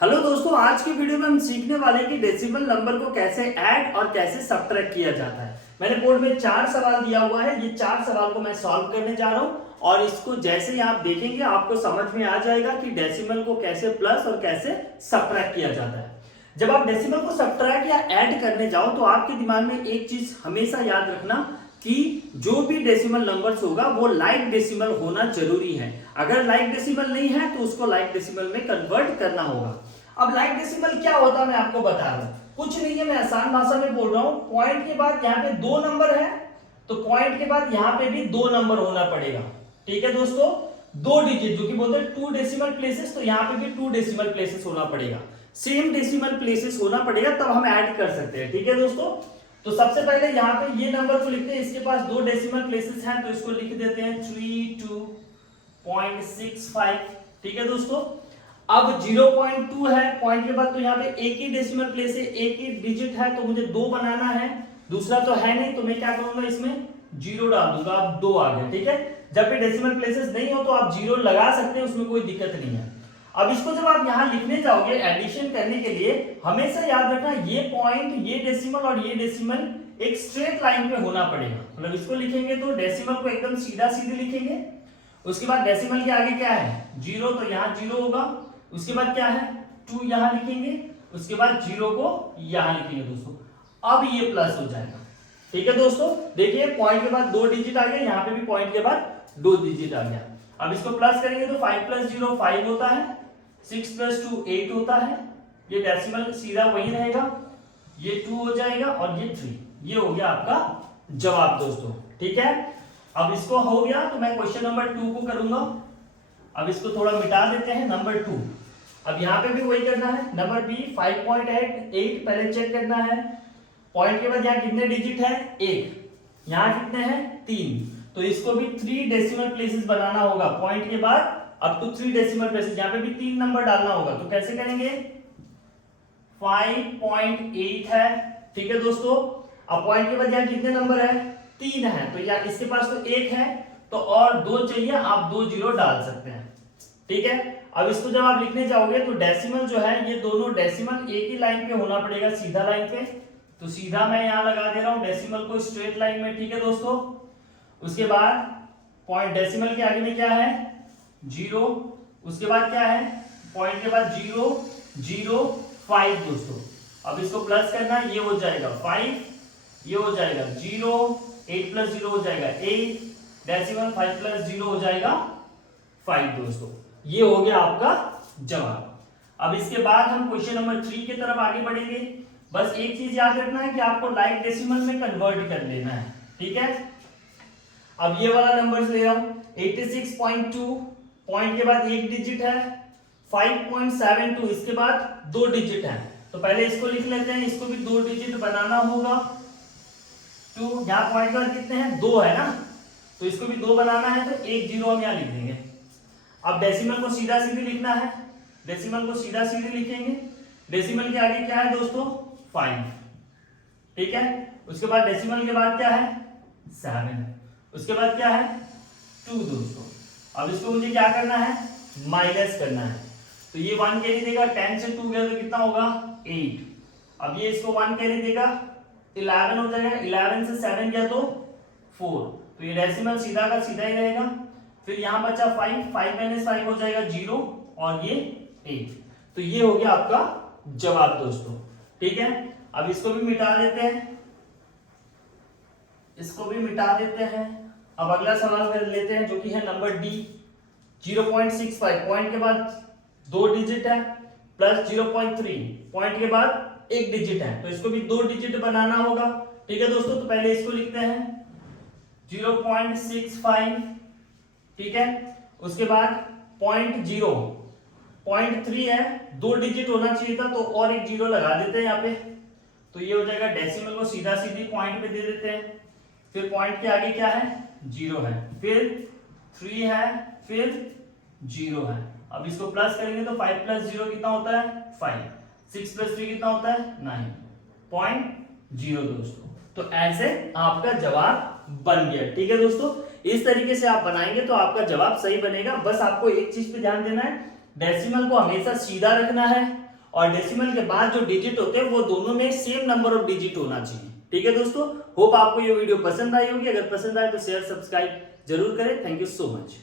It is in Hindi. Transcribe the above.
हेलो दोस्तों, आज की वीडियो में हम सीखने वाले हैं कि डेसिमल नंबर को कैसे ऐड और कैसे सब्ट्रैक्ट किया जाता है। मैंने बोर्ड में 4 सवाल दिया हुआ है। ये 4 सवाल को मैं सॉल्व करने जा रहा हूं और इसको जैसे ही आप देखेंगे आपको समझ में आ जाएगा कि डेसिमल को कैसे प्लस और कैसे सब्ट्रैक्ट किया जाता है। जब आप डेसिमल को सब्ट्रैक्ट या ऐड करने जाओ तो आपके दिमाग में एक चीज हमेशा याद रखना कि जो भी डेसिमल नंबर्स होगा वो लाइक डेसिमल होना जरूरी है। अगर लाइक डेसिमल नहीं है तो उसको लाइक डेसिमल में कन्वर्ट करना होगा। अब लाइक डेसिमल क्या होता है मैं आपको बता रहा हूं, कुछ नहीं है, मैं आसान भाषा में बोल रहा हूं। पॉइंट के बाद यहाँ पे 2 नंबर है तो पॉइंट के बाद यहाँ पे भी 2 नंबर होना पड़ेगा। ठीक है दोस्तों, 2 डिजिट जो कि बोलते हैं 2 डेसिमल प्लेसेस, तो यहाँ पे भी 2 डेसिमल प्लेसेस होना पड़ेगा। सेम डेसिमल प्लेसेस होना पड़ेगा तब हम ऐड कर सकते हैं। ठीक है दोस्तों, तो सबसे पहले यहाँ पे ये नंबर को लिखते हैं, इसके पास 2 डेसिमल प्लेसेस हैं तो इसको लिख देते हैं 32.65। ठीक है दोस्तों, अब 0.2 है पॉइंट के बाद, तो यहाँ पे एक ही डेसिमल प्लेस है, एक ही डिजिट है तो मुझे 2 बनाना है, दूसरा तो है नहीं तो मैं क्या करूंगा इसमें 0 डाल दूंगा। अब 2 आ गया। ठीक है, जब भी डेसिमल प्लेसेस नहीं हो तो आप 0 लगा सकते हैं, उसमें कोई दिक्कत नहीं है। अब इसको जब आप यहाँ लिखने जाओगे एडिशन करने के लिए, हमेशा याद रखना ये पॉइंट, ये डेसिमल और ये डेसिमल एक स्ट्रेट लाइन पे होना पड़ेगा। मतलब इसको लिखेंगे तो डेसिमल को एकदम सीधा सीधे लिखेंगे, उसके बाद डेसिमल के आगे क्या है 0, तो यहाँ 0 होगा, उसके बाद क्या है 2 यहां लिखेंगे, उसके बाद 0 को यहां लिखेंगे दोस्तों। अब ये प्लस हो जाएगा। ठीक है दोस्तों, देखिए पॉइंट के बाद 2 डिजिट आ गया, यहाँ पे भी पॉइंट के बाद 2 डिजिट आ गया। अब इसको प्लस करेंगे तो 5 + 0 5 होता है, 6 + 2 8 होता है, ये डेसिमल सीधा वही रहेगा, ये 2 हो जाएगा और ये 3। ये हो गया आपका जवाब दोस्तों। ठीक है, अब इसको हो गया तो मैं क्वेश्चन नंबर 2 को करूंगा। अब इसको थोड़ा मिटा देते हैं, नंबर 2। अब यहाँ पे भी वही करना है, नंबर बी 5.8 पहले चेक करना है। पॉइंट के बाद यहाँ कितने डिजिट है 1, यहाँ कितने हैं 3, तो इसको भी 3 डेसिमल प्लेसेस बनाना होगा। पॉइंट के बाद अप टू 3 डेसिमल प्लेसेस, यहाँ पे भी 3 नंबर डालना होगा। तो कैसे करेंगे 5.8 है। ठीक है दोस्तों, अब पॉइंट के बाद यहाँ कितने नंबर है 3 है, तो यहाँ इसके पास तो 1 है तो और 2 चाहिए, आप 2 0 डाल सकते हैं। ठीक है, अब इसको जब आप लिखने जाओगे तो डेसिमल जो है ये दोनों डेसिमल एक ही लाइन पे होना पड़ेगा, सीधा लाइन पे, तो सीधा मैं यहां लगा दे रहा हूं डेसिमल को स्ट्रेट लाइन में। ठीक है दोस्तों, उसके बाद पॉइंट डेसिमल के आगे में क्या है 0, उसके बाद क्या है पॉइंट के बाद 0 0 5 दोस्तों। अब इसको प्लस करना है, ये हो जाएगा 5, ये हो जाएगा 0, 8 + 0 हो जाएगा 8, डेसिमल 5 + 0 हो जाएगा 5 दोस्तों। ये हो गया आपका जवाब। अब इसके बाद हम क्वेश्चन नंबर 3 की तरफ आगे बढ़ेंगे। बस एक चीज याद रखना है कि आपको लाइक डेसिमल में कन्वर्ट कर लेना है। ठीक है, अब ये वाला नंबर ले रहा हूं 86.2, पॉइंट के बाद एक डिजिट है, 5.72 इसके बाद 2 डिजिट है, तो पहले इसको लिख लेते हैं, इसको भी 2 डिजिट बनाना होगा। 2 यहाँ पॉइंट के बाद कितने हैं 2 है ना, तो इसको भी 2 बनाना है तो 1 0 हम यहाँ लिख देंगे। अब डेसिमल को सीधा सीधे लिखना है, डेसिमल को सीधा सीधे लिखेंगे, डेसिमल के आगे क्या है दोस्तों 5। ठीक है, उसके बाद डेसिमल के बाद क्या है 7, उसके बाद क्या है 2 दोस्तों। अब इसको मुझे क्या करना है माइनस करना है, तो ये 1 कैरी देगा, 10 से 2 गया तो कितना होगा 8। अब ये इसको 1 कैरी देगा 11 हो जाएगा, 11 से 7 गया तो 4, तो ये डेसिमल सीधा का सीधा ही रहेगा। फिर यहां बचा 5, 5 - 5 हो जाएगा 0 और ये 8, तो ये हो गया आपका जवाब दोस्तों। ठीक है, अब इसको भी मिटा देते हैं, इसको भी मिटा देते हैं। अब अगला सवाल कर लेते हैं जो कि है नंबर डी 0.65, पॉइंट के बाद 2 डिजिट है, प्लस 0.3 पॉइंट के बाद 1 डिजिट है, तो इसको भी 2 डिजिट बनाना होगा। ठीक है दोस्तों, तो पहले इसको लिखते हैं 0.65। ठीक है, उसके बाद 0.0, 0.3 है, 2 डिजिट होना चाहिए था तो और एक 0 लगा देते हैं यहाँ पे, तो ये हो जाएगा डेसिमल को सीधा सीधी पॉइंट पे दे देते हैं। फिर पॉइंट के आगे क्या है 0 है, फिर 3 है, फिर 0 है। अब इसको प्लस करेंगे तो 5 + 0 कितना होता है 5, 6 + 3 कितना होता है 9.0 दोस्तों। तो ऐसे आपका जवाब बन गया। ठीक है दोस्तों, इस तरीके से आप बनाएंगे तो आपका जवाब सही बनेगा। बस आपको एक चीज पे ध्यान देना है, डेसिमल को हमेशा सीधा रखना है और डेसिमल के बाद जो डिजिट होते हैं वो दोनों में सेम नंबर ऑफ डिजिट होना चाहिए। ठीक है दोस्तों, होप आपको ये वीडियो पसंद आई होगी। अगर पसंद आए तो शेयर सब्सक्राइब जरूर करें। Thank you so much.